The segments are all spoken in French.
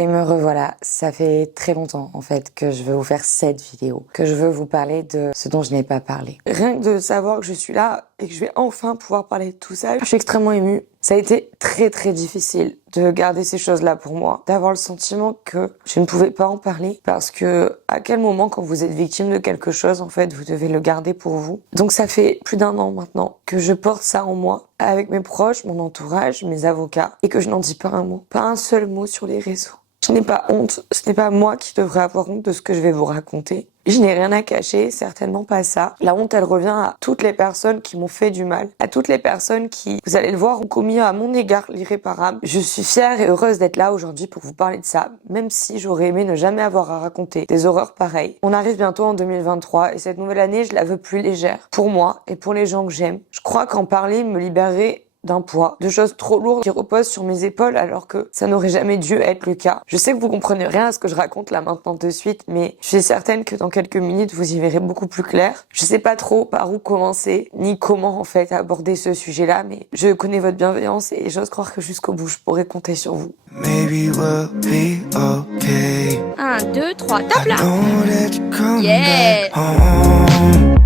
Et me revoilà, ça fait très longtemps en fait que je veux vous faire cette vidéo, que je veux vous parler de ce dont je n'ai pas parlé. Rien que de savoir que je suis là et que je vais enfin pouvoir parler de tout ça, je suis extrêmement émue. Ça a été très difficile de garder ces choses-là pour moi, d'avoir le sentiment que je ne pouvais pas en parler parce que à quel moment quand vous êtes victime de quelque chose, en fait, vous devez le garder pour vous. Donc ça fait plus d'1 an maintenant que je porte ça en moi, avec mes proches, mon entourage, mes avocats, et que je n'en dis pas un mot, pas un seul mot sur les réseaux. Je n'ai pas honte, ce n'est pas moi qui devrais avoir honte de ce que je vais vous raconter. Je n'ai rien à cacher, certainement pas ça. La honte, elle revient à toutes les personnes qui m'ont fait du mal, à toutes les personnes qui, vous allez le voir, ont commis à mon égard l'irréparable. Je suis fière et heureuse d'être là aujourd'hui pour vous parler de ça, même si j'aurais aimé ne jamais avoir à raconter des horreurs pareilles. On arrive bientôt en 2023 et cette nouvelle année, je la veux plus légère. Pour moi et pour les gens que j'aime. Je crois qu'en parler me libérerait d'un poids, de choses trop lourdes qui reposent sur mes épaules alors que ça n'aurait jamais dû être le cas. Je sais que vous comprenez rien à ce que je raconte là maintenant de suite, mais je suis certaine que dans quelques minutes vous y verrez beaucoup plus clair. Je sais pas trop par où commencer, ni comment en fait aborder ce sujet-là, mais je connais votre bienveillance et j'ose croire que jusqu'au bout je pourrais compter sur vous. Maybe we'll be okay. 1, 2, 3, top là! Know that you're coming Yeah. back home.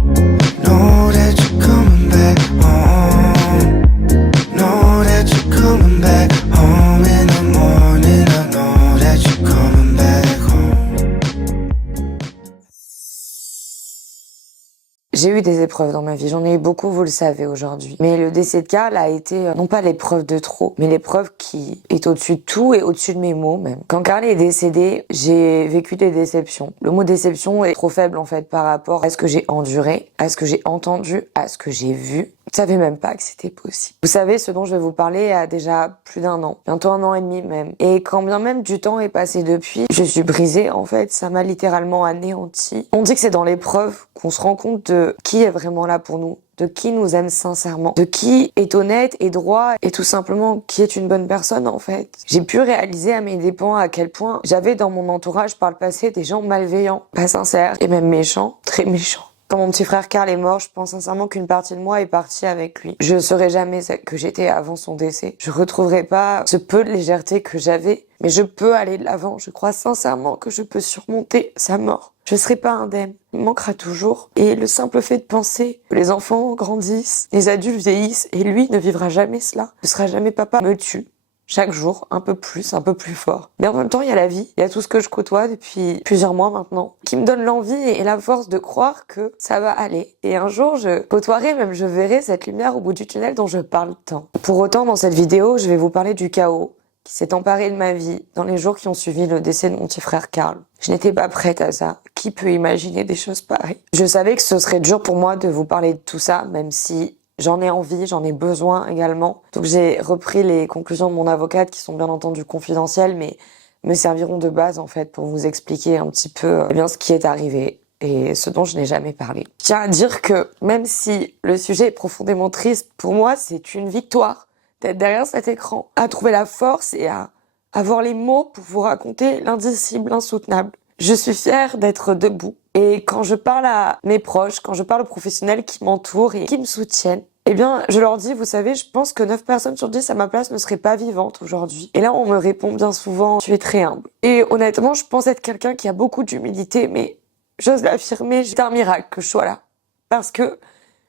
Know that you're coming back home. Know that you're coming back home in the morning. I know that you're coming back home. J'ai eu des épreuves dans ma vie, j'en ai eu beaucoup, vous le savez aujourd'hui. Mais le décès de Karl a été non pas l'épreuve de trop, mais l'épreuve qui est au-dessus de tout et au-dessus de mes mots même. Quand Karl est décédé, j'ai vécu des déceptions. Le mot déception est trop faible en fait par rapport à ce que j'ai enduré, à ce que j'ai entendu, à ce que j'ai vu. Je savais même pas que c'était possible. Vous savez, ce dont je vais vous parler a déjà plus d'1 an, bientôt 1 an et demi même. Et quand bien même du temps est passé depuis, je suis brisée en fait, ça m'a littéralement anéantie. On dit que c'est dans l'épreuve qu'on se rend compte de qui est vraiment là pour nous, de qui nous aime sincèrement, de qui est honnête et droit et tout simplement qui est une bonne personne en fait. J'ai pu réaliser à mes dépens à quel point j'avais dans mon entourage par le passé des gens malveillants, pas sincères et même méchants, très méchants. Quand mon petit frère Karl est mort, je pense sincèrement qu'une partie de moi est partie avec lui. Je ne serai jamais celle que j'étais avant son décès. Je retrouverai pas ce peu de légèreté que j'avais, mais je peux aller de l'avant. Je crois sincèrement que je peux surmonter sa mort. Je serai pas indemne. Il me manquera toujours. Et le simple fait de penser que les enfants grandissent, les adultes vieillissent, et lui ne vivra jamais cela, ne sera jamais papa, me tue. Chaque jour, un peu plus fort. Mais en même temps, il y a la vie, il y a tout ce que je côtoie depuis plusieurs mois maintenant, qui me donne l'envie et la force de croire que ça va aller. Et un jour, je côtoierai, même je verrai cette lumière au bout du tunnel dont je parle tant. Pour autant, dans cette vidéo, je vais vous parler du chaos qui s'est emparé de ma vie dans les jours qui ont suivi le décès de mon petit frère Karl. Je n'étais pas prête à ça. Qui peut imaginer des choses pareilles? Je savais que ce serait dur pour moi de vous parler de tout ça, même si j'en ai envie, j'en ai besoin également. Donc j'ai repris les conclusions de mon avocate qui sont bien entendu confidentielles, mais me serviront de base en fait pour vous expliquer un petit peu bien ce qui est arrivé et ce dont je n'ai jamais parlé. Je tiens à dire que même si le sujet est profondément triste, pour moi c'est une victoire d'être derrière cet écran, à trouver la force et à avoir les mots pour vous raconter l'indicible, l'insoutenable. Je suis fière d'être debout. Et quand je parle à mes proches, quand je parle aux professionnels qui m'entourent et qui me soutiennent, eh bien, je leur dis, vous savez, je pense que 9 personnes sur 10 à ma place ne seraient pas vivantes aujourd'hui. Et là, on me répond bien souvent, tu es très humble. Et honnêtement, je pense être quelqu'un qui a beaucoup d'humilité, mais j'ose l'affirmer, c'est un miracle que je sois là. Parce que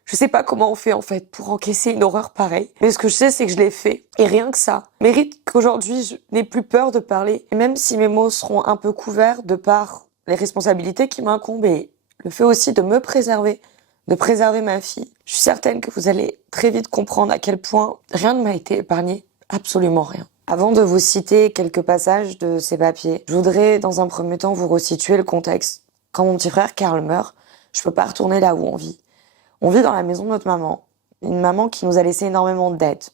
je sais pas comment on fait en fait pour encaisser une horreur pareille. Mais ce que je sais, c'est que je l'ai fait. Et rien que ça mérite qu'aujourd'hui, je n'ai plus peur de parler. Et même si mes mots seront un peu couverts de par les responsabilités qui m'incombent et le fait aussi de me préserver, de préserver ma fille, je suis certaine que vous allez très vite comprendre à quel point rien ne m'a été épargné. Absolument rien. Avant de vous citer quelques passages de ces papiers, je voudrais dans un premier temps vous resituer le contexte. Quand mon petit frère Karl meurt, je peux pas retourner là où on vit. On vit dans la maison de notre maman, une maman qui nous a laissé énormément de dettes.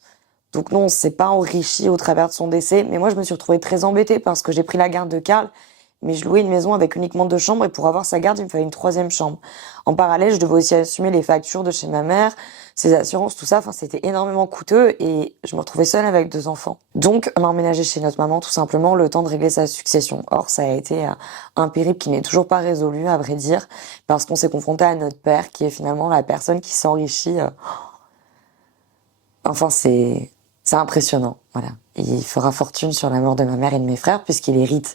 Donc non, on s'est pas enrichi au travers de son décès, mais moi je me suis retrouvée très embêtée parce que j'ai pris la garde de Karl, mais je louais une maison avec uniquement 2 chambres et pour avoir sa garde, il me fallait une 3e chambre. En parallèle, je devais aussi assumer les factures de chez ma mère, ses assurances, tout ça, enfin c'était énormément coûteux et je me retrouvais seule avec 2 enfants. Donc on a emménagé chez notre maman tout simplement le temps de régler sa succession. Or ça a été un périple qui n'est toujours pas résolu à vrai dire, parce qu'on s'est confronté à notre père qui est finalement la personne qui s'enrichit. Enfin c'est C'est impressionnant, voilà. Il fera fortune sur la mort de ma mère et de mes frères puisqu'il hérite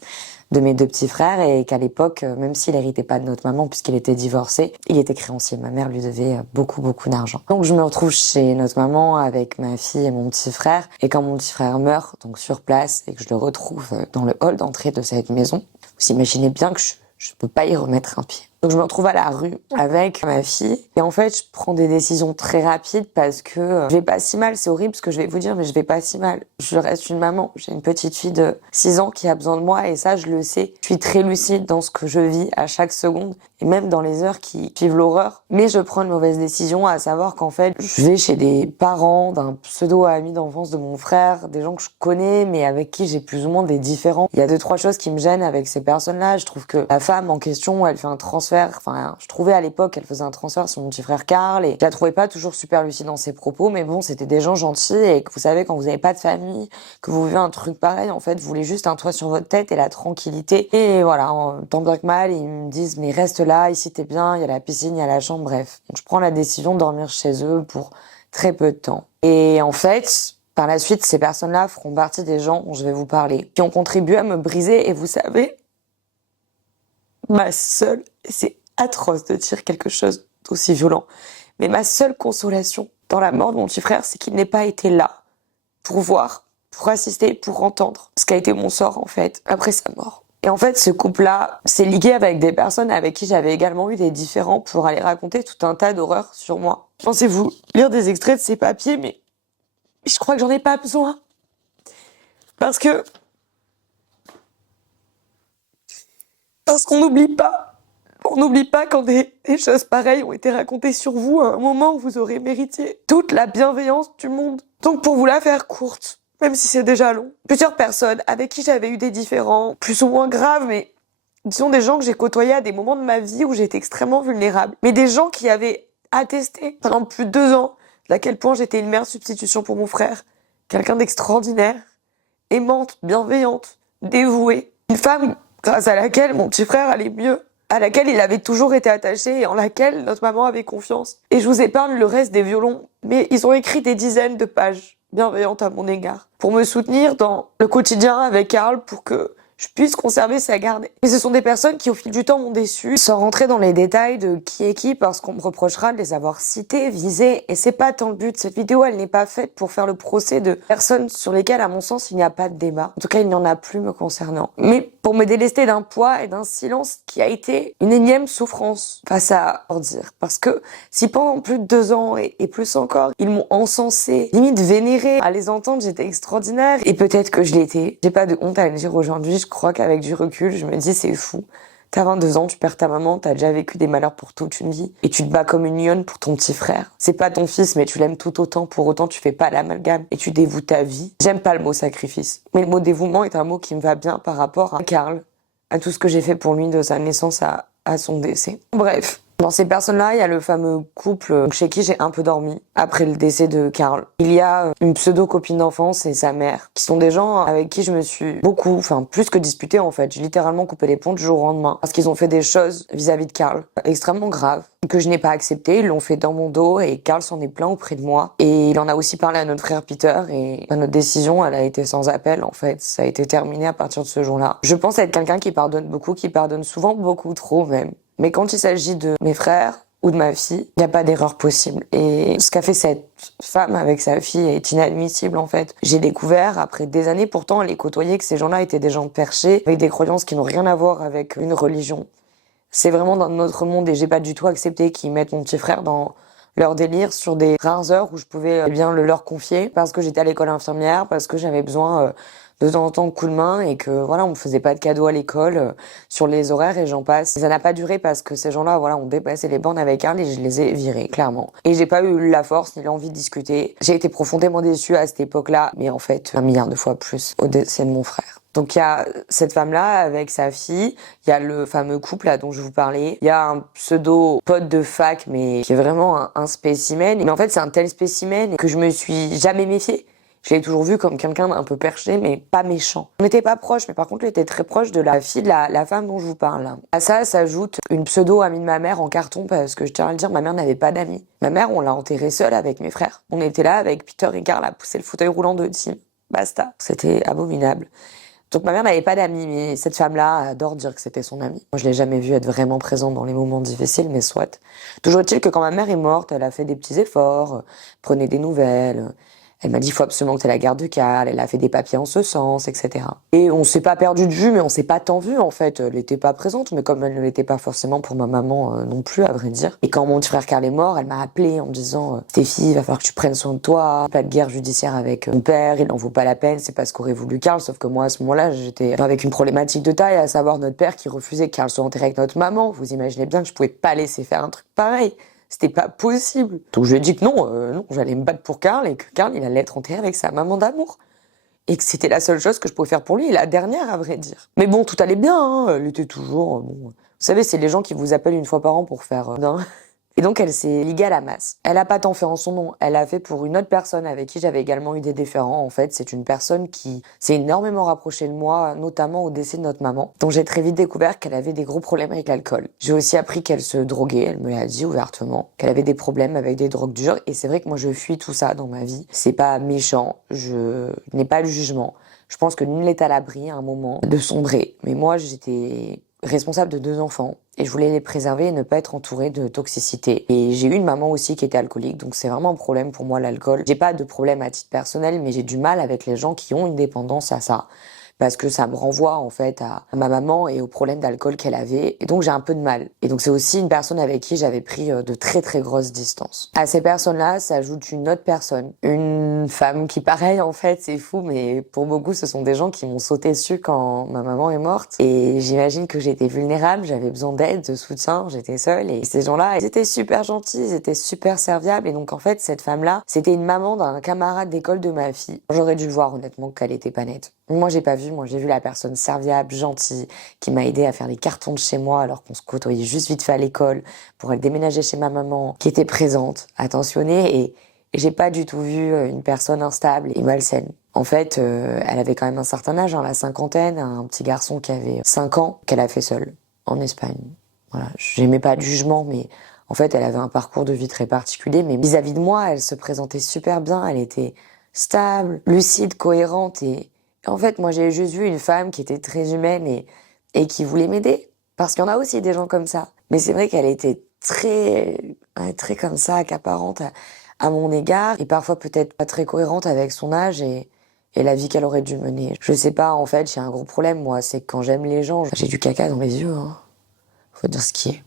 de mes 2 petits frères et qu'à l'époque, même s'il héritait pas de notre maman puisqu'il était divorcé, il était créancier. Ma mère lui devait beaucoup d'argent. Donc je me retrouve chez notre maman avec ma fille et mon petit frère. Et quand mon petit frère meurt, donc sur place, et que je le retrouve dans le hall d'entrée de cette maison, vous imaginez bien que je peux pas y remettre un pied. Donc je me retrouve à la rue avec ma fille et en fait je prends des décisions très rapides parce que je vais pas si mal, c'est horrible ce que je vais vous dire mais je vais pas si mal. Je reste une maman, j'ai une petite fille de 6 ans qui a besoin de moi et ça je le sais. Je suis très lucide dans ce que je vis à chaque seconde et même dans les heures qui suivent l'horreur. Mais je prends une mauvaise décision, à savoir qu'en fait je vais chez des parents d'un pseudo-ami d'enfance de mon frère, des gens que je connais mais avec qui j'ai plus ou moins des différends. Il y a 2-3 choses qui me gênent avec ces personnes-là. Je trouve que la femme en question, elle fait un transfert. Enfin, je trouvais à l'époque qu'elle faisait un transfert sur mon petit frère Karl et je la trouvais pas toujours super lucide dans ses propos, mais bon, c'était des gens gentils et que vous savez, quand vous avez pas de famille, que vous vivez un truc pareil, en fait, vous voulez juste un toit sur votre tête et la tranquillité. Et voilà, tant bien que mal, ils me disent, mais reste là, ici t'es bien, il y a la piscine, il y a la chambre, bref. Donc, je prends la décision de dormir chez eux pour très peu de temps. Et en fait, par la suite, ces personnes-là feront partie des gens dont je vais vous parler, qui ont contribué à me briser et vous savez, ma seule, c'est atroce de dire quelque chose d'aussi violent, mais ma seule consolation dans la mort de mon petit frère, c'est qu'il n'ait pas été là pour voir, pour assister, pour entendre ce qu'a été mon sort en fait après sa mort. Et en fait, ce couple-là s'est ligué avec des personnes avec qui j'avais également eu des différends pour aller raconter tout un tas d'horreurs sur moi. Pensez-vous lire des extraits de ces papiers, mais je crois que j'en ai pas besoin. Parce qu'on n'oublie pas. On n'oublie pas quand des choses pareilles ont été racontées sur vous à un moment où vous aurez mérité toute la bienveillance du monde. Donc pour vous la faire courte, même si c'est déjà long, plusieurs personnes avec qui j'avais eu des différends, plus ou moins graves, mais disons des gens que j'ai côtoyés à des moments de ma vie où j'étais extrêmement vulnérable. Mais des gens qui avaient attesté pendant plus de 2 ans à quel point j'étais une mère substitution pour mon frère. Quelqu'un d'extraordinaire, aimante, bienveillante, dévouée. Une femme grâce à laquelle mon petit frère allait mieux, à laquelle il avait toujours été attaché et en laquelle notre maman avait confiance. Et je vous épargne le reste des violons, mais ils ont écrit des dizaines de pages bienveillantes à mon égard, pour me soutenir dans le quotidien avec Karl, pour que je puisse conserver sa garde. Et ce sont des personnes qui, au fil du temps, m'ont déçu, sans rentrer dans les détails de qui est qui, parce qu'on me reprochera de les avoir cités, visés, et c'est pas tant le but. Cette vidéo, elle n'est pas faite pour faire le procès de personnes sur lesquelles, à mon sens, il n'y a pas de débat. En tout cas, il n'y en a plus me concernant. Mais pour me délester d'un poids et d'un silence qui a été une énième souffrance face à leur dire. Parce que si pendant plus de 2 ans, et plus encore, ils m'ont encensé, limite vénéré, à les entendre, j'étais extraordinaire, et peut-être que je l'étais. J'ai pas de honte à le dire aujourd'hui. Je crois qu'avec du recul, je me dis c'est fou. T'as 22 ans, tu perds ta maman, t'as déjà vécu des malheurs pour toute une vie et tu te bats comme une lionne pour ton petit frère. C'est pas ton fils, mais tu l'aimes tout autant, pour autant tu fais pas l'amalgame et tu dévoues ta vie. J'aime pas le mot sacrifice, mais le mot dévouement est un mot qui me va bien par rapport à Karl, à tout ce que j'ai fait pour lui de sa naissance à son décès. Bref. Dans ces personnes-là, il y a le fameux couple chez qui j'ai un peu dormi après le décès de Karl. Il y a une pseudo-copine d'enfance et sa mère, qui sont des gens avec qui je me suis beaucoup, plus que disputée en fait. J'ai littéralement coupé les ponts du jour au lendemain parce qu'ils ont fait des choses vis-à-vis de Karl extrêmement graves que je n'ai pas acceptées. Ils l'ont fait dans mon dos et Karl s'en est plaint auprès de moi. Et il en a aussi parlé à notre frère Peter et notre décision, elle a été sans appel en fait. Ça a été terminé à partir de ce jour-là. Je pense être quelqu'un qui pardonne beaucoup, qui pardonne souvent beaucoup trop même. Mais quand il s'agit de mes frères ou de ma fille, il n'y a pas d'erreur possible. Et ce qu'a fait cette femme avec sa fille est inadmissible en fait. J'ai découvert après des années pourtant à les côtoyer que ces gens-là étaient des gens perchés, avec des croyances qui n'ont rien à voir avec une religion. C'est vraiment dans notre monde et j'ai pas du tout accepté qu'ils mettent mon petit frère dans leur délire sur des rares heures où je pouvais bien le leur confier parce que j'étais à l'école infirmière, parce que j'avais besoin de temps en temps de coup de main et que voilà, on me faisait pas de cadeaux à l'école sur les horaires et j'en passe. Ça n'a pas duré parce que ces gens-là, voilà, ont dépassé les bornes avec Karl et je les ai virés, clairement. Et j'ai pas eu la force ni l'envie de discuter. J'ai été profondément déçue à cette époque-là, mais en fait, 1 milliard de fois plus au décès de mon frère. Donc il y a cette femme-là avec sa fille, il y a le fameux couple là dont je vous parlais, il y a un pseudo pote de fac mais qui est vraiment un spécimen. Mais en fait c'est un tel spécimen que je me suis jamais méfiée. Je l'ai toujours vu comme quelqu'un d'un peu perché, mais pas méchant. On n'était pas proches, mais par contre, il était très proche de la fille de la femme dont je vous parle. Là. À ça s'ajoute une pseudo-amie de ma mère en carton, parce que je tiens à le dire, ma mère n'avait pas d'amis. Ma mère, on l'a enterrée seule avec mes frères. On était là avec Peter et Carl à pousser le fauteuil roulant de Tim. Basta. C'était abominable. Donc ma mère n'avait pas d'amis, mais cette femme-là adore dire que c'était son amie. Moi, je l'ai jamais vue être vraiment présente dans les moments difficiles, mais soit. Toujours est-il que quand ma mère est morte, elle a fait des petits efforts, prenait des nouvelles. Elle m'a dit, faut absolument que tu aies la garde de Carl. Elle a fait des papiers en ce sens, etc. Et on s'est pas perdu de vue, mais on s'est pas tant vu, en fait. Elle était pas présente, mais comme elle ne l'était pas forcément pour ma maman non plus, à vrai dire. Et quand mon petit frère Carl est mort, elle m'a appelé en me disant, Stéphie, il va falloir que tu prennes soin de toi. Pas de guerre judiciaire avec mon père, il n'en vaut pas la peine, c'est pas ce qu'aurait voulu Carl. Sauf que moi, à ce moment-là, j'étais avec une problématique de taille, à savoir notre père qui refusait que Carl soit enterré avec notre maman. Vous imaginez bien que je pouvais pas laisser faire un truc pareil. C'était pas possible. Donc je lui ai dit que non, j'allais me battre pour Carl et que Carl, il allait être enterré avec sa maman d'amour. Et que c'était la seule chose que je pouvais faire pour lui, et la dernière à vrai dire. Mais bon, tout allait bien, hein. Elle était toujours... bon. Vous savez, c'est les gens qui vous appellent une fois par an pour faire... Et donc elle s'est liguée à la masse. Elle a pas tant fait en son nom, elle a fait pour une autre personne avec qui j'avais également eu des différends. En fait, c'est une personne qui s'est énormément rapprochée de moi, notamment au décès de notre maman, dont j'ai très vite découvert qu'elle avait des gros problèmes avec l'alcool. J'ai aussi appris qu'elle se droguait, elle me l'a dit ouvertement, qu'elle avait des problèmes avec des drogues dures, et c'est vrai que moi je fuis tout ça dans ma vie. C'est pas méchant, je n'ai pas le jugement. Je pense que nul n'est à l'abri à un moment de sombrer. Mais moi, j'étais responsable de 2 enfants et je voulais les préserver et ne pas être entourée de toxicité. Et j'ai eu une maman aussi qui était alcoolique, donc c'est vraiment un problème pour moi l'alcool. J'ai pas de problème à titre personnel, mais j'ai du mal avec les gens qui ont une dépendance à ça. Parce que ça me renvoie en fait à ma maman et au problème d'alcool qu'elle avait. Et donc j'ai un peu de mal. Et donc c'est aussi une personne avec qui j'avais pris de très très grosses distances. À ces personnes-là s'ajoute une autre personne. Une femme qui pareil en fait, c'est fou, mais pour beaucoup ce sont des gens qui m'ont sauté dessus quand ma maman est morte. Et j'imagine que j'étais vulnérable, j'avais besoin d'aide, de soutien, j'étais seule. Et ces gens-là, ils étaient super gentils, ils étaient super serviables. Et donc en fait cette femme-là, c'était une maman d'un camarade d'école de ma fille. J'aurais dû le voir honnêtement qu'elle était pas nette. Moi, j'ai pas vu. Moi, j'ai vu la personne serviable, gentille, qui m'a aidé à faire les cartons de chez moi alors qu'on se côtoyait juste vite fait à l'école pour aller déménager chez ma maman, qui était présente, attentionnée et j'ai pas du tout vu une personne instable et malsaine. En fait, elle avait quand même un certain âge, la cinquantaine, un petit garçon qui avait 5 ans qu'elle a fait seule en Espagne. Voilà. J'aimais pas de jugement, mais en fait, elle avait un parcours de vie très particulier, mais vis-à-vis de moi, elle se présentait super bien, elle était stable, lucide, cohérente et en fait, moi, j'ai juste vu une femme qui était très humaine et qui voulait m'aider. Parce qu'il y en a aussi des gens comme ça. Mais c'est vrai qu'elle était très comme ça, accaparante à mon égard. Et parfois peut-être pas très cohérente avec son âge et la vie qu'elle aurait dû mener. Je sais pas, en fait, j'ai un gros problème, moi. C'est que quand j'aime les gens, j'ai du caca dans les yeux, hein. Faut dire ce qui est.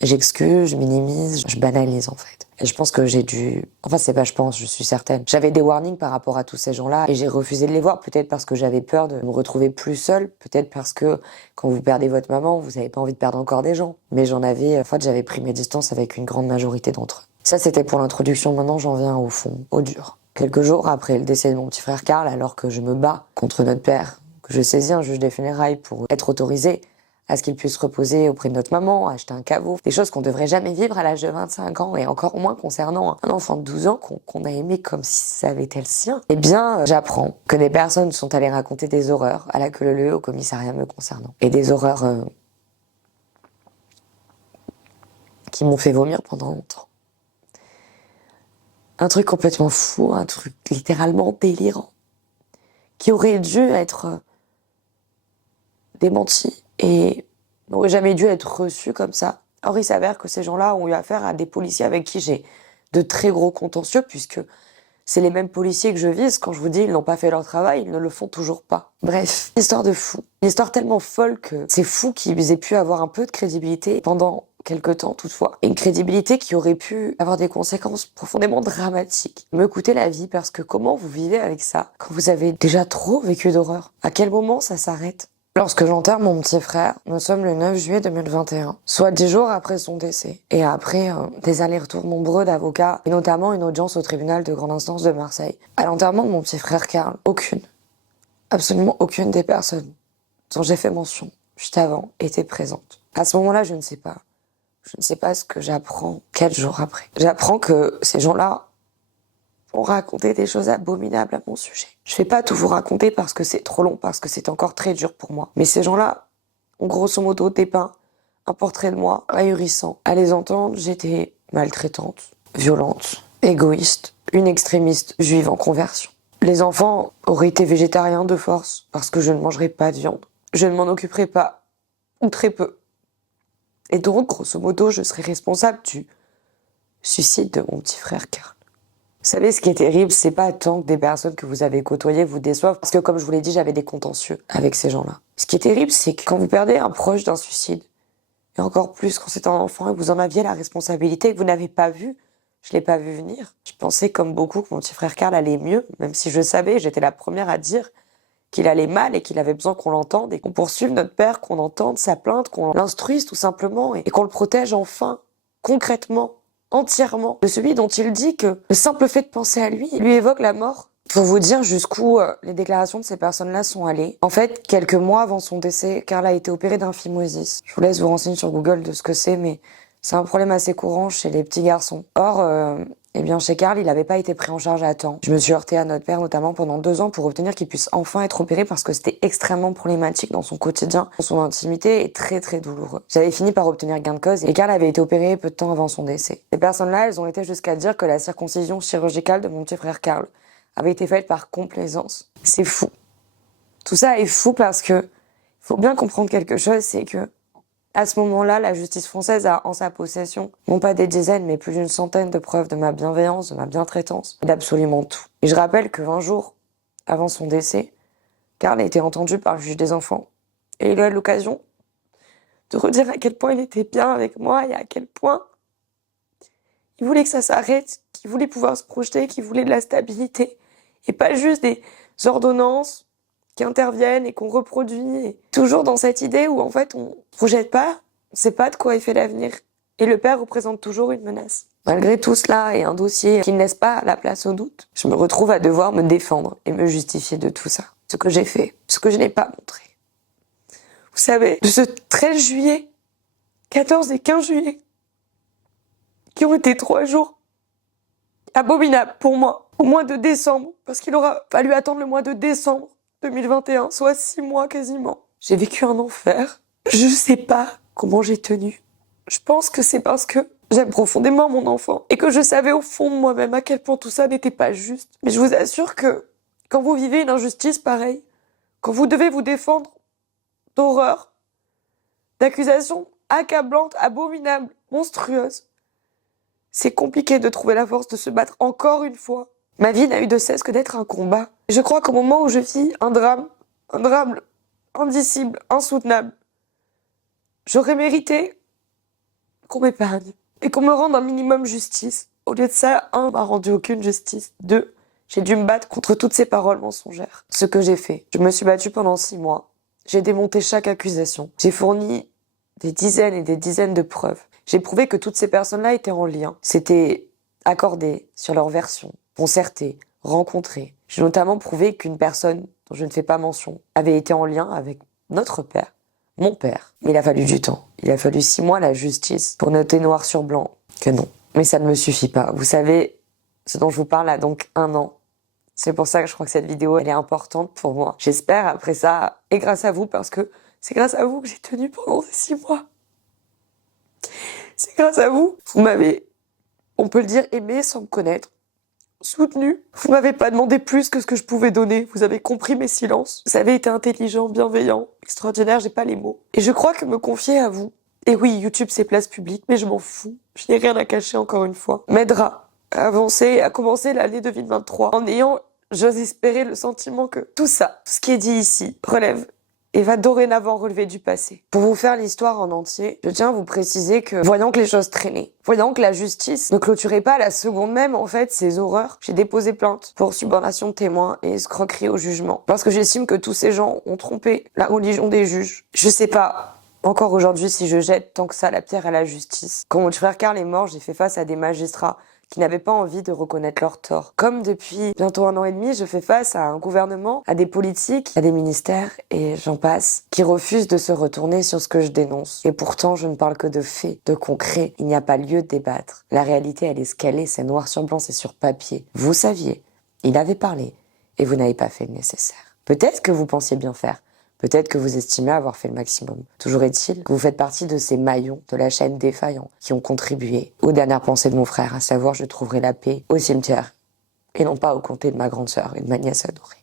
J'excuse, je minimise, je banalise en fait. Et je pense que j'ai dû... Enfin, c'est pas je pense, je suis certaine. J'avais des warnings par rapport à tous ces gens-là et j'ai refusé de les voir. Peut-être parce que j'avais peur de me retrouver plus seule. Peut-être parce que quand vous perdez votre maman, vous avez pas envie de perdre encore des gens. Mais en fait, j'avais pris mes distances avec une grande majorité d'entre eux. Ça, c'était pour l'introduction. Maintenant, j'en viens au fond, au dur. Quelques jours après le décès de mon petit frère Carl, alors que je me bats contre notre père, que je saisis un juge des funérailles pour être autorisé à ce qu'il puisse reposer auprès de notre maman, acheter un caveau. Des choses qu'on devrait jamais vivre à l'âge de 25 ans, et encore moins concernant un enfant de 12 ans qu'on a aimé comme si ça avait été le sien. Eh bien, j'apprends que des personnes sont allées raconter des horreurs à la queue leu au commissariat me concernant. Et des horreurs qui m'ont fait vomir pendant longtemps. Un truc complètement fou, un truc littéralement délirant, qui aurait dû être démenti et n'aurait jamais dû être reçu comme ça. Or, il s'avère que ces gens-là ont eu affaire à des policiers avec qui j'ai de très gros contentieux, puisque c'est les mêmes policiers que je vise. Quand je vous dis ils n'ont pas fait leur travail, ils ne le font toujours pas. Bref, histoire de fou. Une histoire tellement folle que c'est fou qu'ils aient pu avoir un peu de crédibilité pendant quelque temps toutefois. Et une crédibilité qui aurait pu avoir des conséquences profondément dramatiques. Me coûter la vie, parce que comment vous vivez avec ça quand vous avez déjà trop vécu d'horreur? À quel moment ça s'arrête? Lorsque j'enterre mon petit frère, nous sommes le 9 juillet 2021, soit 10 jours après son décès, et après des allers-retours nombreux d'avocats, et notamment une audience au tribunal de grande instance de Marseille. À l'enterrement de mon petit frère Carl, absolument aucune des personnes dont j'ai fait mention juste avant était présente. À ce moment-là, je ne sais pas ce que j'apprends 4 jours après. J'apprends que ces gens-là ont raconté des choses abominables à mon sujet. Je vais pas tout vous raconter parce que c'est trop long, parce que c'est encore très dur pour moi. Mais ces gens-là ont grosso modo dépeint un portrait de moi ahurissant. À les entendre, j'étais maltraitante, violente, égoïste, une extrémiste juive en conversion. Les enfants auraient été végétariens de force parce que je ne mangerais pas de viande. Je ne m'en occuperai pas, ou très peu. Et donc, grosso modo, je serai responsable du suicide de mon petit frère Karl. Vous savez, ce qui est terrible, c'est pas tant que des personnes que vous avez côtoyées vous déçoivent, parce que comme je vous l'ai dit, j'avais des contentieux avec ces gens-là. Ce qui est terrible, c'est que quand vous perdez un proche d'un suicide, et encore plus quand c'est un enfant et que vous en aviez la responsabilité et que vous n'avez pas vu, je l'ai pas vu venir. Je pensais comme beaucoup que mon petit frère Karl allait mieux, même si je savais, j'étais la première à dire qu'il allait mal et qu'il avait besoin qu'on l'entende et qu'on poursuive notre père, qu'on entende sa plainte, qu'on l'instruise tout simplement et qu'on le protège enfin, concrètement, entièrement, de celui dont il dit que le simple fait de penser à lui évoque la mort. Pour vous dire jusqu'où les déclarations de ces personnes-là sont allées. En fait, quelques mois avant son décès, Karl a été opéré d'un phimosis. Je vous laisse vous renseigner sur Google de ce que c'est, mais c'est un problème assez courant chez les petits garçons. Or, eh bien, chez Karl, il n'avait pas été pris en charge à temps. Je me suis heurtée à notre père, notamment pendant 2 ans, pour obtenir qu'il puisse enfin être opéré parce que c'était extrêmement problématique dans son quotidien, dans son intimité et très très douloureux. J'avais fini par obtenir gain de cause et Karl avait été opéré peu de temps avant son décès. Ces personnes-là, elles ont été jusqu'à dire que la circoncision chirurgicale de mon petit frère Karl avait été faite par complaisance. C'est fou. Tout ça est fou parce que il faut bien comprendre quelque chose, c'est que à ce moment-là, la justice française a en sa possession, non pas des dizaines, mais plus d'une centaine de preuves de ma bienveillance, de ma bientraitance, d'absolument tout. Et je rappelle que 20 jours avant son décès, Karl a été entendu par le juge des enfants. Et il a eu l'occasion de redire à quel point il était bien avec moi et à quel point il voulait que ça s'arrête, qu'il voulait pouvoir se projeter, qu'il voulait de la stabilité. Et pas juste des ordonnances qui interviennent et qu'on reproduit. Et toujours dans cette idée où en fait on projette pas, on sait pas de quoi est fait l'avenir. Et le père représente toujours une menace. Malgré tout cela et un dossier qui ne laisse pas la place au doute, je me retrouve à devoir me défendre et me justifier de tout ça. Ce que j'ai fait, ce que je n'ai pas montré. Vous savez, de ce 13 juillet, 14 et 15 juillet, qui ont été 3 jours abominables pour moi, au mois de décembre, parce qu'il aura fallu attendre le mois de décembre 2021, soit 6 mois quasiment. J'ai vécu un enfer. Je sais pas comment j'ai tenu. Je pense que c'est parce que j'aime profondément mon enfant et que je savais au fond de moi-même à quel point tout ça n'était pas juste. Mais je vous assure que quand vous vivez une injustice pareille, quand vous devez vous défendre d'horreurs, d'accusations accablantes, abominables, monstrueuses, c'est compliqué de trouver la force de se battre encore une fois. Ma vie n'a eu de cesse que d'être un combat. Je crois qu'au moment où je vis un drame indicible, insoutenable, j'aurais mérité qu'on m'épargne et qu'on me rende un minimum justice. Au lieu de ça, 1, m'a rendu aucune justice. 2, j'ai dû me battre contre toutes ces paroles mensongères. Ce que j'ai fait, je me suis battue pendant 6 mois. J'ai démonté chaque accusation. J'ai fourni des dizaines et des dizaines de preuves. J'ai prouvé que toutes ces personnes-là étaient en lien. C'était accordé sur leur version, concerté, rencontré. J'ai notamment prouvé qu'une personne dont je ne fais pas mention avait été en lien avec notre père, mon père. Mais il a fallu du temps. Il a fallu 6 mois à la justice pour noter noir sur blanc que non. Mais ça ne me suffit pas. Vous savez, ce dont je vous parle a donc 1 an. C'est pour ça que je crois que cette vidéo, elle est importante pour moi. J'espère après ça, et grâce à vous, parce que c'est grâce à vous que j'ai tenu pendant ces 6 mois. C'est grâce à vous. Vous m'avez, on peut le dire, aimé sans me connaître. Soutenu. Vous m'avez pas demandé plus que ce que je pouvais donner. Vous avez compris mes silences. Vous avez été intelligent, bienveillant, extraordinaire, j'ai pas les mots. Et je crois que me confier à vous, et oui, YouTube c'est place publique, mais je m'en fous. Je n'ai rien à cacher encore une fois. M'aidera à avancer, à commencer l'année 2023 en ayant, j'ose espérer, le sentiment que tout ça, tout ce qui est dit ici, relève et va dorénavant relever du passé. Pour vous faire l'histoire en entier, je tiens à vous préciser que, voyant que les choses traînaient, voyant que la justice ne clôturait pas à la seconde même, en fait, ces horreurs, j'ai déposé plainte pour subornation de témoins et escroquerie au jugement. Parce que j'estime que tous ces gens ont trompé la religion des juges. Je sais pas, encore aujourd'hui, si je jette tant que ça la pierre à la justice. Quand mon frère Karl est mort, j'ai fait face à des magistrats qui n'avaient pas envie de reconnaître leur tort. Comme depuis bientôt 1 an et demi, je fais face à un gouvernement, à des politiques, à des ministères, et j'en passe, qui refusent de se retourner sur ce que je dénonce. Et pourtant, je ne parle que de faits, de concret. Il n'y a pas lieu de débattre. La réalité, elle est ce qu'elle est, c'est noir sur blanc, c'est sur papier. Vous saviez, il avait parlé, et vous n'avez pas fait le nécessaire. Peut-être que vous pensiez bien faire. Peut-être que vous estimez avoir fait le maximum. Toujours est-il que vous faites partie de ces maillons de la chaîne défaillants qui ont contribué aux dernières pensées de mon frère, à savoir je trouverai la paix au cimetière et non pas au comté de ma grande sœur et de ma nièce adorée.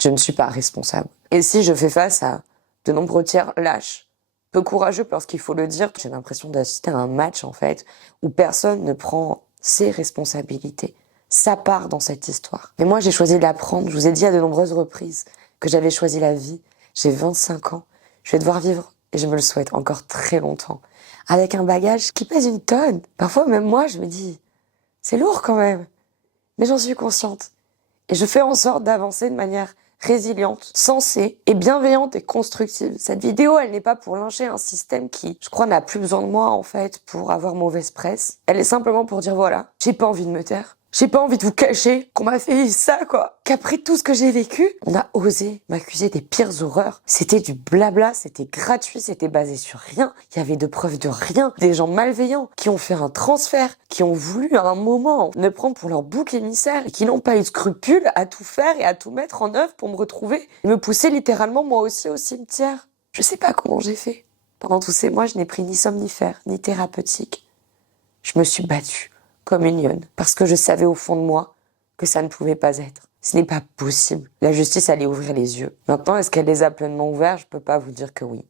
Je ne suis pas responsable. Et si je fais face à de nombreux tiers lâches, peu courageux parce qu'il faut le dire, j'ai l'impression d'assister à un match en fait où personne ne prend ses responsabilités, sa part dans cette histoire. Mais moi j'ai choisi de la prendre, je vous ai dit à de nombreuses reprises que j'avais choisi la vie. J'ai 25 ans, je vais devoir vivre, et je me le souhaite, encore très longtemps, avec un bagage qui pèse une tonne. Parfois, même moi, je me dis, c'est lourd quand même. Mais j'en suis consciente. Et je fais en sorte d'avancer de manière résiliente, sensée et bienveillante et constructive. Cette vidéo, elle n'est pas pour lyncher un système qui, je crois, n'a plus besoin de moi, en fait, pour avoir mauvaise presse. Elle est simplement pour dire, voilà, j'ai pas envie de me taire. J'ai pas envie de vous cacher qu'on m'a fait ça, quoi. Qu'après tout ce que j'ai vécu, on a osé m'accuser des pires horreurs. C'était du blabla, c'était gratuit, c'était basé sur rien. Il y avait de preuves de rien. Des gens malveillants qui ont fait un transfert, qui ont voulu à un moment me prendre pour leur bouc émissaire et qui n'ont pas eu de scrupule à tout faire et à tout mettre en œuvre pour me retrouver et me pousser littéralement moi aussi au cimetière. Je sais pas comment j'ai fait. Pendant tous ces mois, je n'ai pris ni somnifère, ni thérapeutique. Je me suis battue comme une lionne, parce que je savais au fond de moi que ça ne pouvait pas être. Ce n'est pas possible. La justice allait ouvrir les yeux. Maintenant, est-ce qu'elle les a pleinement ouverts? Je peux pas vous dire que oui.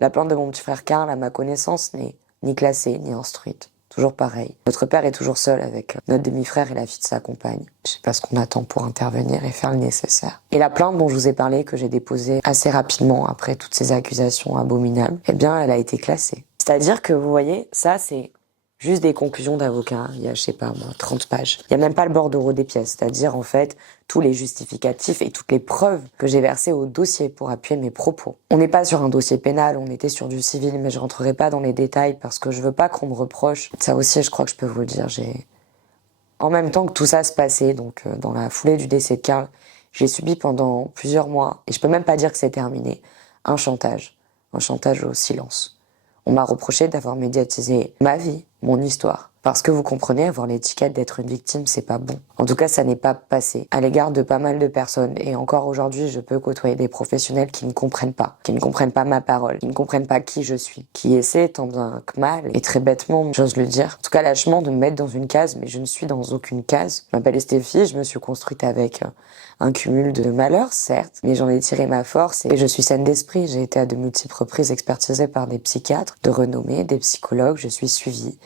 La plainte de mon petit frère Karl, à ma connaissance, n'est ni classée, ni instruite. Toujours pareil. Notre père est toujours seul avec notre demi-frère et la fille de sa compagne. Je sais pas ce qu'on attend pour intervenir et faire le nécessaire. Et la plainte dont je vous ai parlé, que j'ai déposée assez rapidement après toutes ces accusations abominables, eh bien, elle a été classée. C'est-à-dire que, vous voyez, ça, c'est juste des conclusions d'avocats, il y a, je sais pas moi, 30 pages. Il y a même pas le bordereau des pièces, c'est-à-dire en fait tous les justificatifs et toutes les preuves que j'ai versées au dossier pour appuyer mes propos. On n'est pas sur un dossier pénal, on était sur du civil, mais je rentrerai pas dans les détails parce que je veux pas qu'on me reproche. Ça aussi, je crois que je peux vous le dire, en même temps que tout ça se passait, donc dans la foulée du décès de Karl, j'ai subi pendant plusieurs mois, et je peux même pas dire que c'est terminé, un chantage au silence. On m'a reproché d'avoir médiatisé ma vie, mon histoire. Parce que vous comprenez, avoir l'étiquette d'être une victime, c'est pas bon. En tout cas, ça n'est pas passé à l'égard de pas mal de personnes. Et encore aujourd'hui, je peux côtoyer des professionnels qui ne comprennent pas ma parole, qui ne comprennent pas qui je suis, qui essaient tant bien que mal, et très bêtement, j'ose le dire, en tout cas lâchement, de me mettre dans une case, mais je ne suis dans aucune case. Je m'appelle Stéphie, je me suis construite avec un cumul de malheurs, certes, mais j'en ai tiré ma force et je suis saine d'esprit. J'ai été à de multiples reprises expertisée par des psychiatres de renommée, des psychologues, je suis suivie.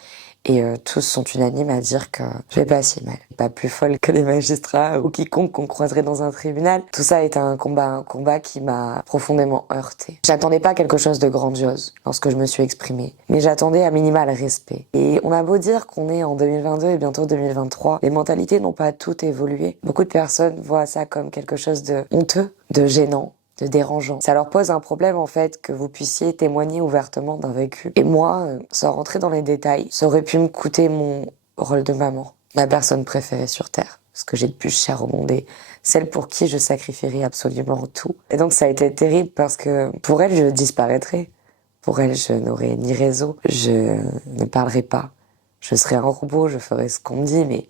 Et tous sont unanimes à dire que je vais pas si mal. Pas plus folle que les magistrats ou quiconque qu'on croiserait dans un tribunal. Tout ça est un combat qui m'a profondément heurtée. J'attendais pas quelque chose de grandiose lorsque je me suis exprimée, mais j'attendais à minima le respect. Et on a beau dire qu'on est en 2022 et bientôt 2023, les mentalités n'ont pas toutes évolué. Beaucoup de personnes voient ça comme quelque chose de honteux, de gênant, de dérangeant. Ça leur pose un problème en fait que vous puissiez témoigner ouvertement d'un vécu. Et moi, sans rentrer dans les détails, ça aurait pu me coûter mon rôle de maman, ma personne préférée sur Terre, ce que j'ai de plus cher au monde et celle pour qui je sacrifierais absolument tout. Et donc ça a été terrible parce que pour elle, je disparaîtrais. Pour elle, je n'aurais ni réseau, je ne parlerais pas. Je serais un robot, je ferais ce qu'on me dit, mais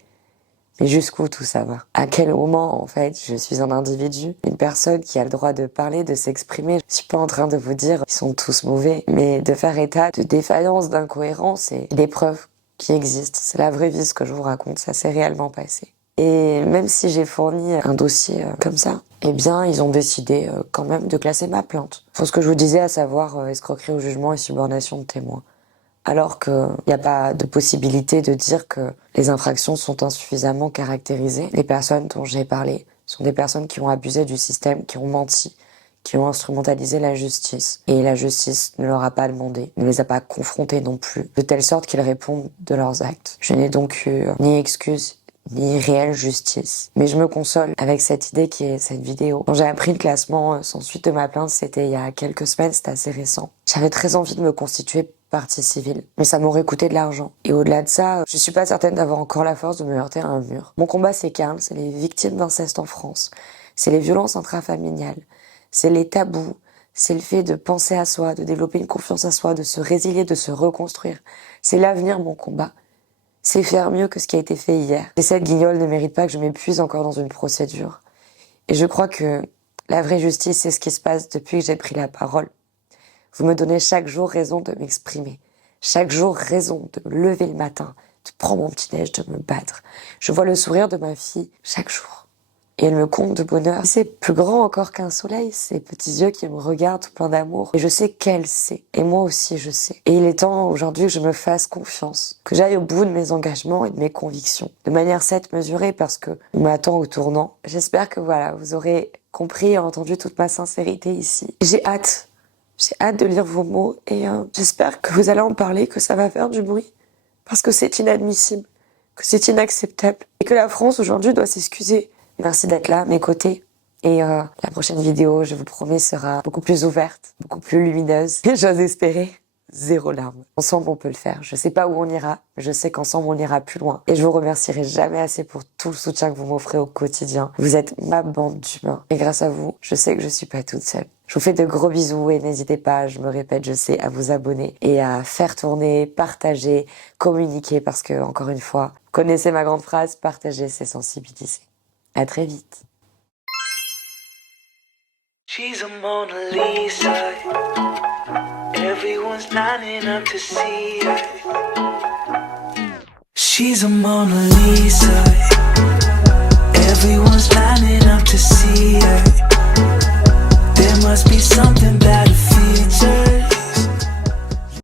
jusqu'où tout ça va? À quel moment, en fait, je suis un individu, une personne qui a le droit de parler, de s'exprimer? Je suis pas en train de vous dire qu'ils sont tous mauvais, mais de faire état de défaillance, d'incohérence et des preuves qui existent. C'est la vraie vie ce que je vous raconte, ça s'est réellement passé. Et même si j'ai fourni un dossier comme ça, eh bien, ils ont décidé quand même de classer ma plainte. Pour ce que je vous disais, à savoir escroquerie au jugement et subornation de témoins. Alors qu'il n'y a pas de possibilité de dire que les infractions sont insuffisamment caractérisées. Les personnes dont j'ai parlé sont des personnes qui ont abusé du système, qui ont menti, qui ont instrumentalisé la justice. Et la justice ne leur a pas demandé, ne les a pas confrontés non plus, de telle sorte qu'ils répondent de leurs actes. Je n'ai donc eu ni excuse, ni réelle justice. Mais je me console avec cette idée qui est cette vidéo. Quand j'ai appris le classement sans suite de ma plainte, c'était il y a quelques semaines, c'était assez récent. J'avais très envie de me constituer partie civile. Mais ça m'aurait coûté de l'argent. Et au-delà de ça, je suis pas certaine d'avoir encore la force de me heurter à un mur. Mon combat, c'est calme, c'est les victimes d'inceste en France. C'est les violences intrafamiliales. C'est les tabous. C'est le fait de penser à soi, de développer une confiance à soi, de se résilier, de se reconstruire. C'est l'avenir, mon combat. C'est faire mieux que ce qui a été fait hier. Et cette guignole ne mérite pas que je m'épuise encore dans une procédure. Et je crois que la vraie justice, c'est ce qui se passe depuis que j'ai pris la parole. Vous me donnez chaque jour raison de m'exprimer. Chaque jour raison de me lever le matin, de prendre mon petit-déj, de me battre. Je vois le sourire de ma fille chaque jour. Et elle me comble de bonheur. C'est plus grand encore qu'un soleil, ces petits yeux qui me regardent tout plein d'amour. Et je sais qu'elle sait. Et moi aussi je sais. Et il est temps aujourd'hui que je me fasse confiance. Que j'aille au bout de mes engagements et de mes convictions. De manière cette mesurée parce que on m'attend au tournant. J'espère que voilà, vous aurez compris et entendu toute ma sincérité ici. J'ai hâte de lire vos mots et j'espère que vous allez en parler, que ça va faire du bruit. Parce que c'est inadmissible, que c'est inacceptable et que la France aujourd'hui doit s'excuser. Merci d'être là à mes côtés. Et la prochaine vidéo, je vous promets, sera beaucoup plus ouverte, beaucoup plus lumineuse. Et j'ose espérer, 0 larmes. Ensemble, on peut le faire. Je sais pas où on ira, mais je sais qu'ensemble, on ira plus loin. Et je vous remercierai jamais assez pour tout le soutien que vous m'offrez au quotidien. Vous êtes ma bande d'humains. Et grâce à vous, je sais que je suis pas toute seule. Je vous fais de gros bisous et n'hésitez pas, je me répète, je sais, à vous abonner et à faire tourner, partager, communiquer parce que, encore une fois, connaissez ma grande phrase, partager, c'est sensibiliser. À très vite. She's a Mona Lisa. Everyone's lining up to see her. She's a Mona Lisa. Everyone's lining up to see her. There must be something that